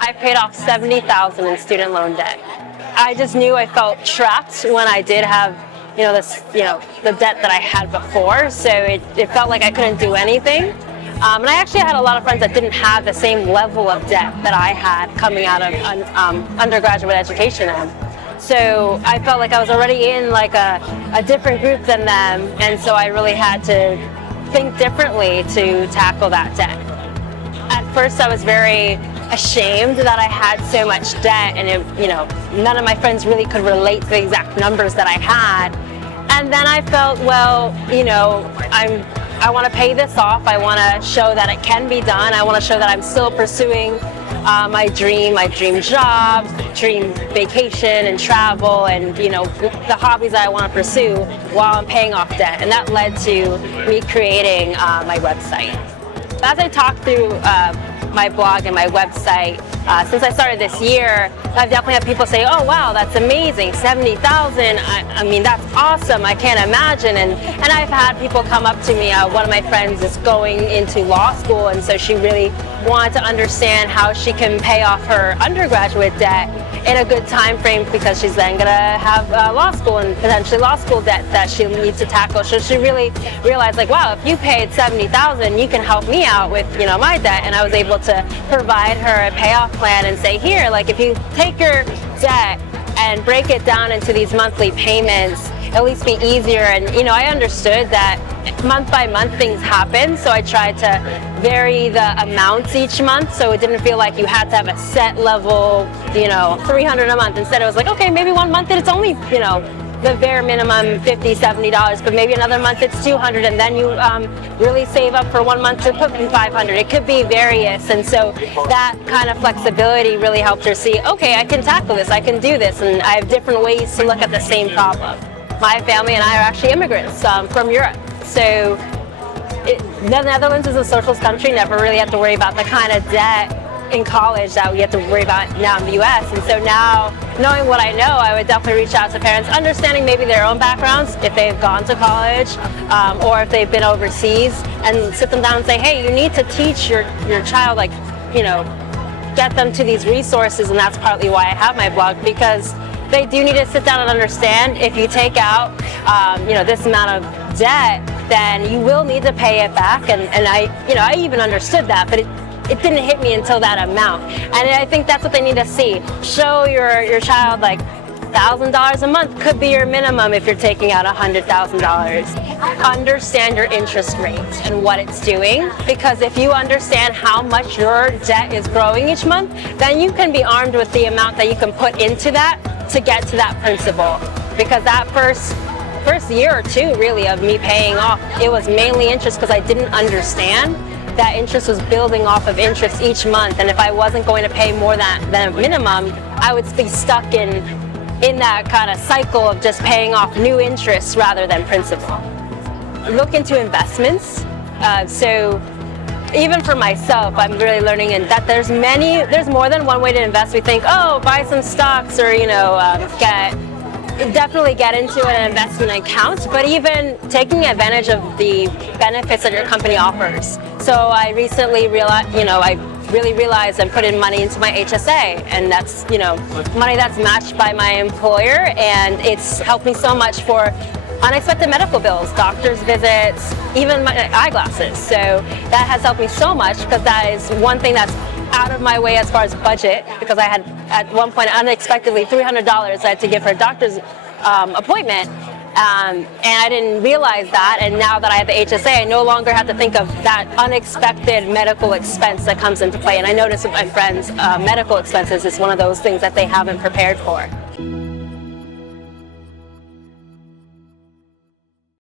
I paid off $70,000 in student loan debt. I just knew I felt trapped when I did have, the debt that I had before. So it felt like I couldn't do anything. And I actually had a lot of friends that didn't have the same level of debt that I had coming out of undergraduate education. So I felt like I was already in like a different group than them, and so I really had to think differently to tackle that debt. At first I was very ashamed that I had so much debt, and none of my friends really could relate to the exact numbers that I had. And then I felt, well, I want to pay this off. I want to show that it can be done. I want to show that I'm still pursuing my dream job, dream vacation and travel, and the hobbies that I want to pursue while I'm paying off debt. And that led to me creating my website. As I talked through my blog and my website, since I started this year, I've definitely had people say, oh wow, that's amazing, 70,000, I mean that's awesome, I can't imagine. And I've had people come up to me, one of my friends is going into law school, and so she really wanted to understand how she can pay off her undergraduate debt in a good time frame, because she's then going to have law school and potentially law school debt that she'll need to tackle. So she really realized, like, wow, if you paid $70,000, you can help me out with my debt. And I was able to provide her a payoff plan and say, here, like, if you take your debt and break it down into these monthly payments, at least be easier. And I understood that month by month things happen, so I tried to vary the amounts each month, so it didn't feel like you had to have a set level, $300 a month. Instead it was like, okay, maybe one month it's only the bare minimum $50, $70, but maybe another month it's $200, and then you really save up for 1 month to put in $500. It could be various, and so that kind of flexibility really helped her see, okay, I can tackle this, I can do this, and I have different ways to look at the same problem. My family and I are actually immigrants from Europe, so the Netherlands is a socialist country, never really had to worry about the kind of debt in college that we have to worry about now in the US. And so now, knowing what I know, I would definitely reach out to parents, understanding maybe their own backgrounds, if they've gone to college, or if they've been overseas, and sit them down and say, hey, you need to teach your child, get them to these resources. And that's partly why I have my blog, because they do need to sit down and understand, if you take out this amount of debt, then you will need to pay it back. And I even understood that, but it didn't hit me until that amount. And I think that's what they need to see. Show your child, like, $1,000 a month could be your minimum if you're taking out $100,000. Understand your interest rate and what it's doing, because if you understand how much your debt is growing each month, then you can be armed with the amount that you can put into that to get to that principal. Because that first year or two, really, of me paying off, it was mainly interest, because I didn't understand that interest was building off of interest each month, and if I wasn't going to pay more than a minimum, I would be stuck in that kind of cycle of just paying off new interest rather than principal. Look into investments. So even for myself, I'm really learning that there's more than one way to invest. We think, oh, buy some stocks, or definitely get into an investment account, but even taking advantage of the benefits that your company offers. So I recently realized, I really realized and put in money into my HSA, and that's, money that's matched by my employer, and it's helped me so much for unexpected medical bills, doctor's visits, even my eyeglasses. So that has helped me so much, because that is one thing that's out of my way as far as budget, because I had at one point unexpectedly $300 I had to give for a doctor's appointment, and I didn't realize that. And now that I have the HSA, I no longer have to think of that unexpected medical expense that comes into play. And I notice with my friends, medical expenses is one of those things that they haven't prepared for.